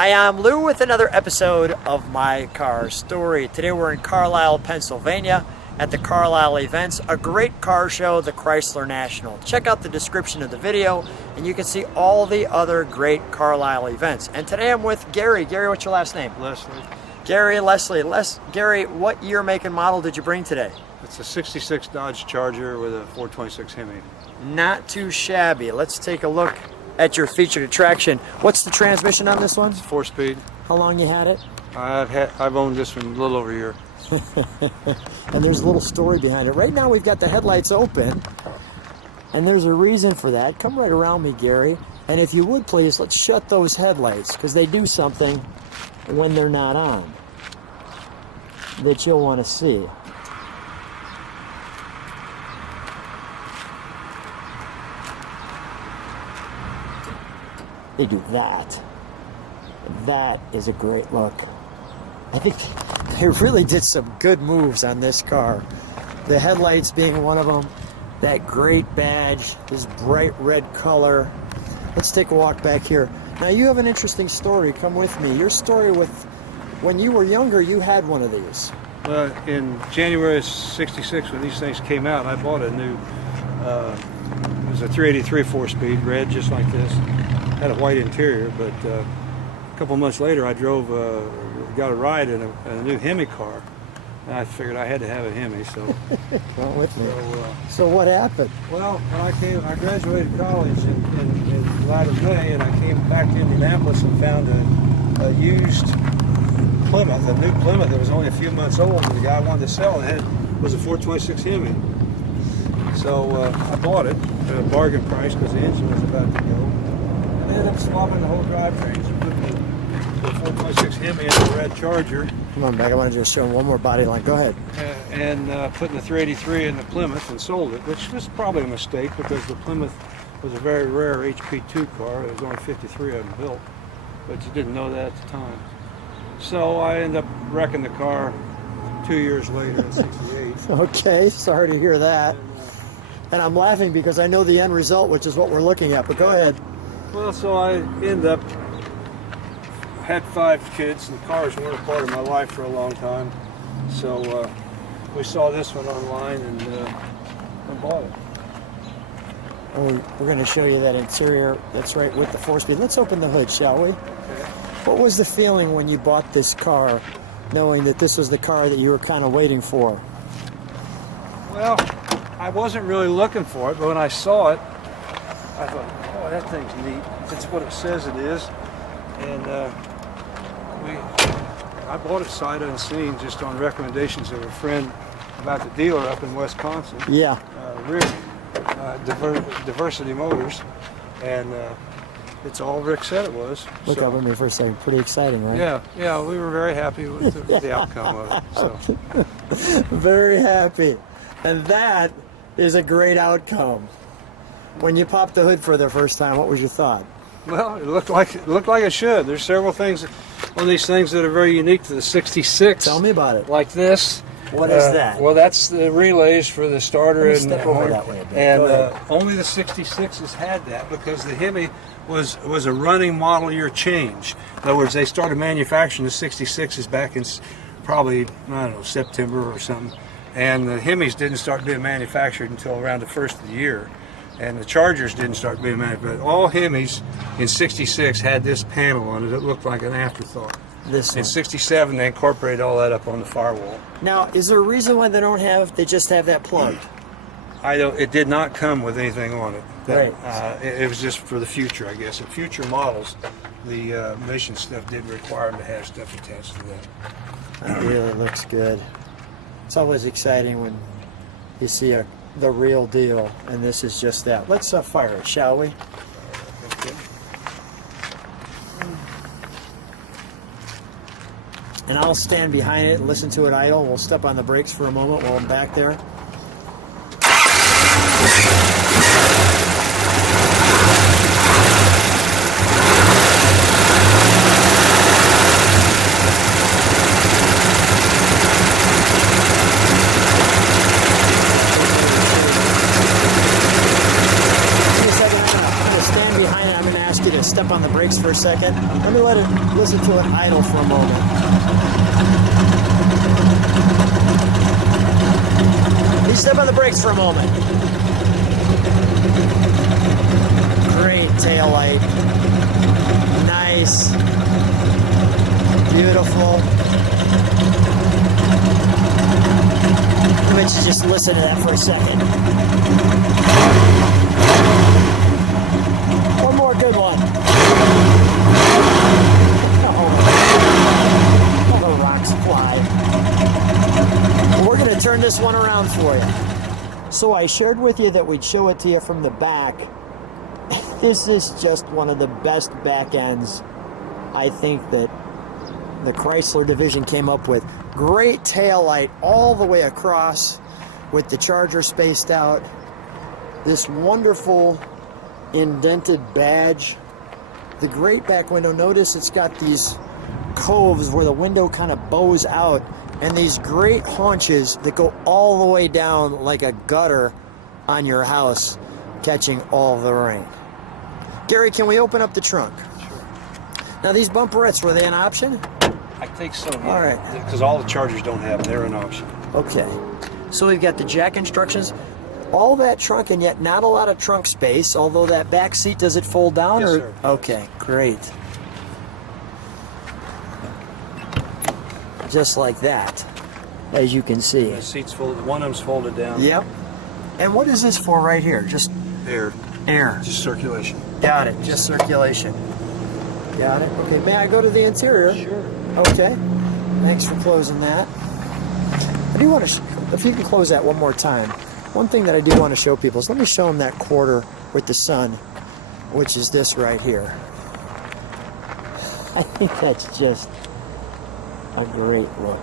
Hi, I'm Lou with another episode of My Car Story. Today we're in Carlisle, Pennsylvania at the Carlisle events, a great car show, the Chrysler National. Check out the description of the video and you can see all the other great Carlisle events. And today I'm with Gary. Gary, what's your last name? Leslie. Gary Leslie. Gary, what year, make, and model did you bring today? It's a 66 Dodge Charger with a 426 Hemi. Not too shabby. Let's take a look at your featured attraction. What's the transmission on this one? It's 4-speed. How long you had it? I've owned this one a little over a year. And there's a little story behind it. Right now we've got the headlights open, and there's a reason for that. Come right around me, Gary. And if you would please, let's shut those headlights, because they do something when they're not on that you'll want to see. They do that. That is a great look. I think they really did some good moves on this car. The headlights being one of them. That great badge, this bright red color. Let's take a walk back here. Now you have an interesting story. Come with me. Your story with when you were younger, you had one of these. Well, in January of ~66, when these things came out, I bought a new, it was a 383 4-speed, red, just like this. Had a white interior, but a couple months later I got a ride in a new Hemi car, and I figured I had to have a Hemi, so. Well, with me. So what happened? Well, when I graduated college in light of May, and I came back to Indianapolis and found a used Plymouth, a new Plymouth that was only a few months old, and the guy wanted to sell it. Was a 426 Hemi. So I bought it at a bargain price because the engine was about to go. I ended up swapping the whole drivetrains and put the 426 Hemi in the red Charger. Come on back, I want to just show one more body line. Go ahead. And putting the 383 in the Plymouth and sold it, which was probably a mistake because the Plymouth was a very rare HP2 car. There was only 53 of them built, but you didn't know that at the time. So I ended up wrecking the car 2 years later in '68. Okay, sorry to hear that. And I'm laughing because I know the end result, which is what we're looking at, but go ahead. Well, so I ended up, had 5 kids, and cars weren't a part of my life for a long time. So we saw this one online and bought it. Oh, we're going to show you that interior. That's right, with the 4-speed. Let's open the hood, shall we? Okay. What was the feeling when you bought this car, knowing that this was the car that you were kind of waiting for? Well, I wasn't really looking for it, but when I saw it, I thought, oh, that thing's neat. It's what it says it is. And I bought it sight unseen, just on recommendations of a friend about the dealer up in Wisconsin. Yeah. Rick, Diversity Motors, and it's all Rick said it was. Look up at me for a second. Pretty exciting, right? Yeah, we were very happy with the outcome of it. So. Very happy. And that is a great outcome. When you popped the hood for the first time, what was your thought? Well, it looked like it should. There's several things on these things that are very unique to the '66. Tell me about it. Like this. What is that? Well, that's the relays for the starter and step over that way a bit. And only the '66s had that because the Hemi was a running model year change. In other words, they started manufacturing the '66s back in probably, I don't know, September or something. And the Hemis didn't start being manufactured until around the first of the year. And the Chargers didn't start being manufactured. All Hemis in '66 had this panel on it. It looked like an afterthought. In '67, they incorporated all that up on the firewall. Now, is there a reason why they just have that plugged? It did not come with anything on it. Right. It was just for the future, I guess. In future models, the mission stuff did require them to have stuff attached to that. That really looks good. It's always exciting when you see the real deal, and this is just that. Let's fire it, shall we? Okay. And I'll stand behind it and listen to it idle. We'll step on the brakes for a moment while I'm back there. step step on the brakes for a second. Let me listen to it idle for a moment. You step on the brakes for a moment. Great tail light. Nice. Beautiful. Let's just listen to that for a second. One more good one. Oh, the rocks fly. We're going to turn this one around for you. So I shared with you that we'd show it to you from the back. This is just one of the best back ends I think that the Chrysler division came up with. Great tail light all the way across with the charger spaced out. This wonderful indented badge. The great back window. Notice it's got these coves where the window kind of bows out, and these great haunches that go all the way down like a gutter on your house, catching all the rain. Gary, can we open up the trunk? Sure. Now these bumperettes, were they an option? I think so, yeah. All right. Because all the Chargers don't have them. They're an option. Okay. So we've got the jack instructions. All that trunk, and yet not a lot of trunk space, although that back seat, does it fold down? Yes, or? sir. Okay, great. Just like that, as you can see. The seat's folded. One of them's folded down. Yep. And what is this for right here? Just Air. air. Just circulation. Got it. Just circulation. Got it. Okay, may I go to the interior? Sure. Okay. Thanks for closing that. I do want to, if you can close that one more time. One thing that I do want to show people is, let me show them that quarter with the sun, which is this right here. I think that's just a great look.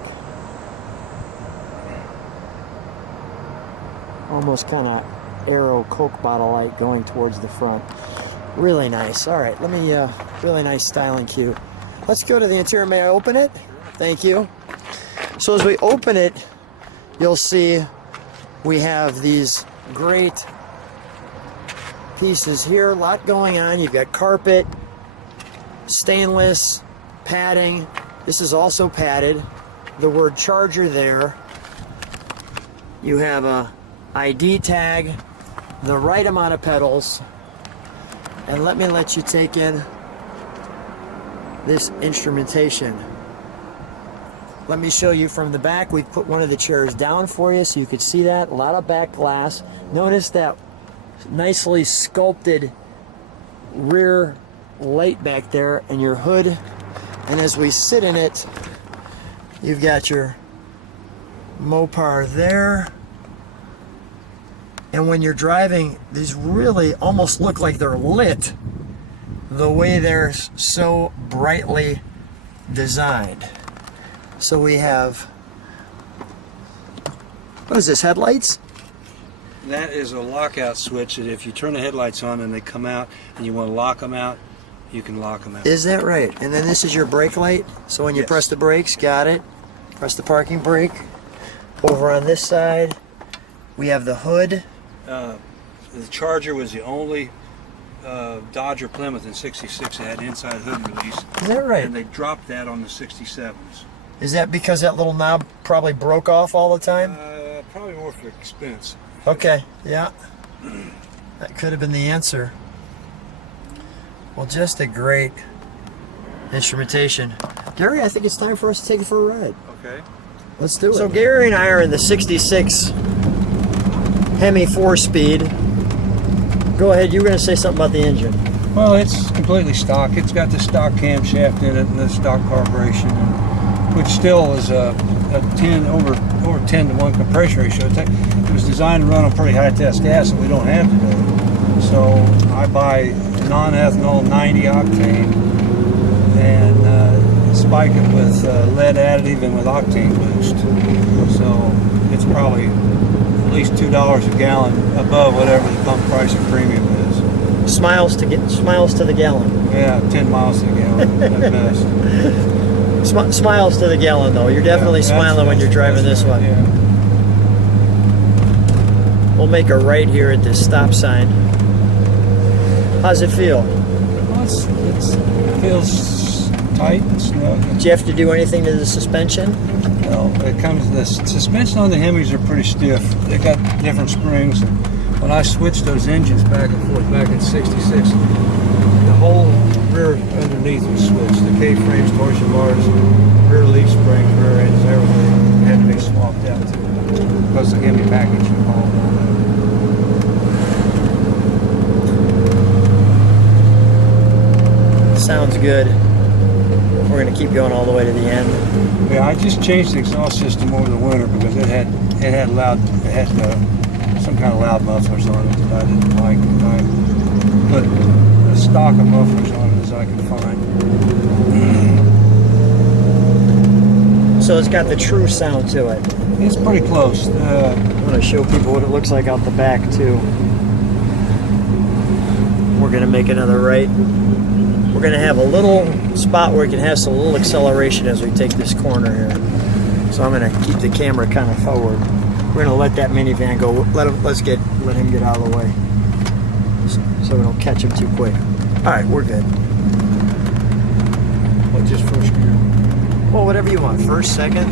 Almost kind of arrow Coke bottle light going towards the front. Really nice. All right, let me, really nice styling cue. Let's go to the interior. May I open it? Thank you. So as we open it, you'll see we have these great pieces here. A lot going on. You've got carpet, stainless, padding. This is also padded. The word Charger there. You have a ID tag, the right amount of pedals, and let you take in this instrumentation. Let me show you from the back. We've put one of the chairs down for you so you could see that. A lot of back glass. Notice that nicely sculpted rear light back there and your hood. And as we sit in it, you've got your Mopar there. And when you're driving, these really almost look like they're lit, the way they're so brightly designed. So we have, what is this, headlights? That is a lockout switch that if you turn the headlights on and they come out and you want to lock them out, you can lock them out. Is that right? And then this is your brake light. So when you Yes. press the brakes, got it. Press the parking brake. Over on this side, we have the hood. The Charger was the only Dodger Plymouth in '66 that had inside hood release. Is that right? And they dropped that on the '67s. Is that because that little knob probably broke off all the time? Probably more for expense. Okay, yeah. That could have been the answer. Well, just a great instrumentation. Gary, I think it's time for us to take it for a ride. Okay. Let's do it. So Gary and I are in the 66 Hemi 4-speed. Go ahead, you were going to say something about the engine. Well, it's completely stock. It's got the stock camshaft in it and the stock carburation, which still is a 10 over 10 to 1 compression ratio. It was designed to run on pretty high test gas that we don't have today. So I buy non-ethanol 90 octane and spike it with lead additive and with octane boost. So it's probably at least $2 a gallon above whatever the pump price of premium is. Smiles to the gallon. Yeah, 10 miles a gallon at best. Smiles to the gallon, though. You're definitely smiling when you're driving this one. Yeah. We'll make a right here at this stop sign. How's it feel? Well, it feels tight and snug. Did you have to do anything to the suspension? Well, the suspension on the Hemis are pretty stiff. They got different springs. And when I switched those engines back and forth back in '66, the whole rear underneath was switched. The K-frames, torsion bars, rear leaf springs, rear ends, everything had to be swapped out too because the Hemi package involved all that. Sounds good. We're going to keep going all the way to the end. Yeah, I just changed the exhaust system over the winter because it had some kind of loud mufflers on it that I didn't like. I put a stock of mufflers on it as I could find. So it's got the true sound to it. It's pretty close. I'm going to show people what it looks like out the back too. We're going to make another right. We're going to have a little spot where we can have some little acceleration as we take this corner here. So I'm going to keep the camera kind of forward. We're going to let that minivan go. Let him get out of the way, so we don't catch him too quick. All right, we're good. What, just first gear? Well, whatever you want. First, second.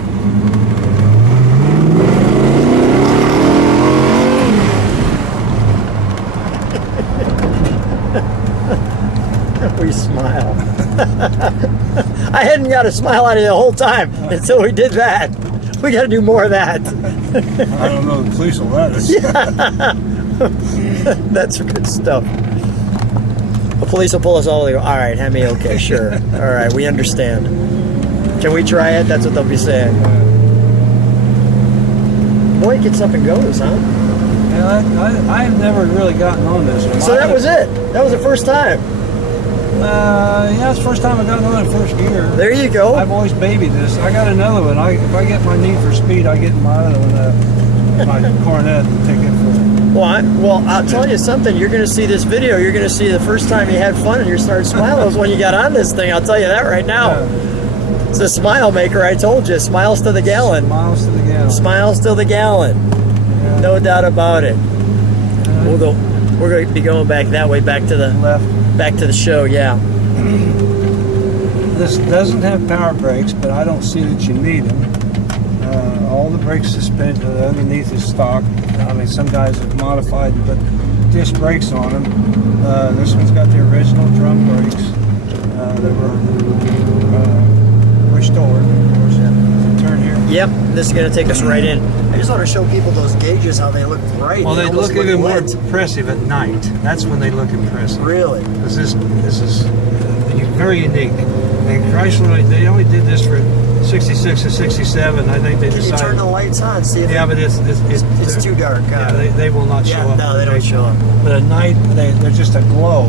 We smile. I hadn't got a smile out of you the whole time until we did that. We got to do more of that. I don't know. The police will let us. That's good stuff. The police will pull us all. All right, Hemi. Okay, sure. All right, we understand. Can we try it? That's what they'll be saying. Boy, it gets up and goes, huh? Yeah, I have never really gotten on this one. So that was it. That was the first time. Yeah, it's the first time I got on in first gear. There you go. I've always babied this. I got another one. If I get my need for speed, I get my other one, my Coronet ticket for. Well, I'll tell you something. You're going to see this video. You're going to see the first time you had fun and you started smiling was when you got on this thing. I'll tell you that right now. Yeah. It's a smile maker. I told you. Smiles to the gallon. Miles to the gallon. Smiles to the gallon. Yeah. No doubt about it. We'll go. We're going to be going back that way, back to the left. Back to the show, yeah. This doesn't have power brakes, but I don't see that you need them. All the brake suspension underneath is stock. I mean, some guys have modified and put disc brakes on them. This one's got the original drum brakes that were restored. Of course, turn here. Yep, this is going to take us right in. I just want to show people those gauges, how they look bright. Well, they look even more impressive at night. That's when they look impressive. Really? Because this is very unique. And Chrysler, they only did this for 66 and 67. I think they decided. Can you turn the lights on? See if yeah, but it's too dark. Yeah, they will not show up. No, they don't show up. But at night, they're just a glow,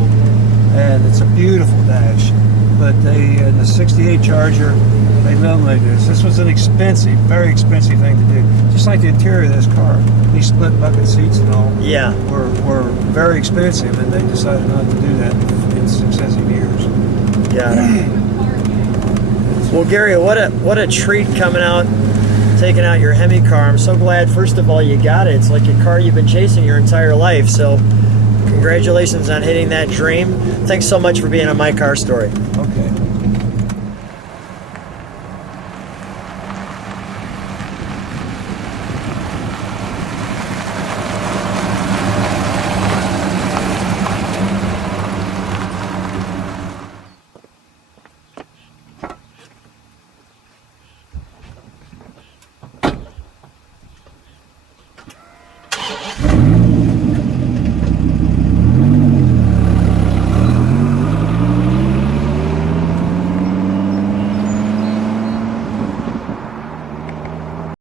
and it's a beautiful dash. But in the 68 Charger, they eliminated this. This was an expensive, very expensive thing to do. Just like the interior of this car. These split bucket seats and all were very expensive, and they decided not to do that in successive years. Yeah. Well, Gary, what a treat coming out, taking out your Hemi car. I'm so glad, first of all, you got it. It's like a car you've been chasing your entire life. So congratulations on hitting that dream. Thanks so much for being on My Car Story.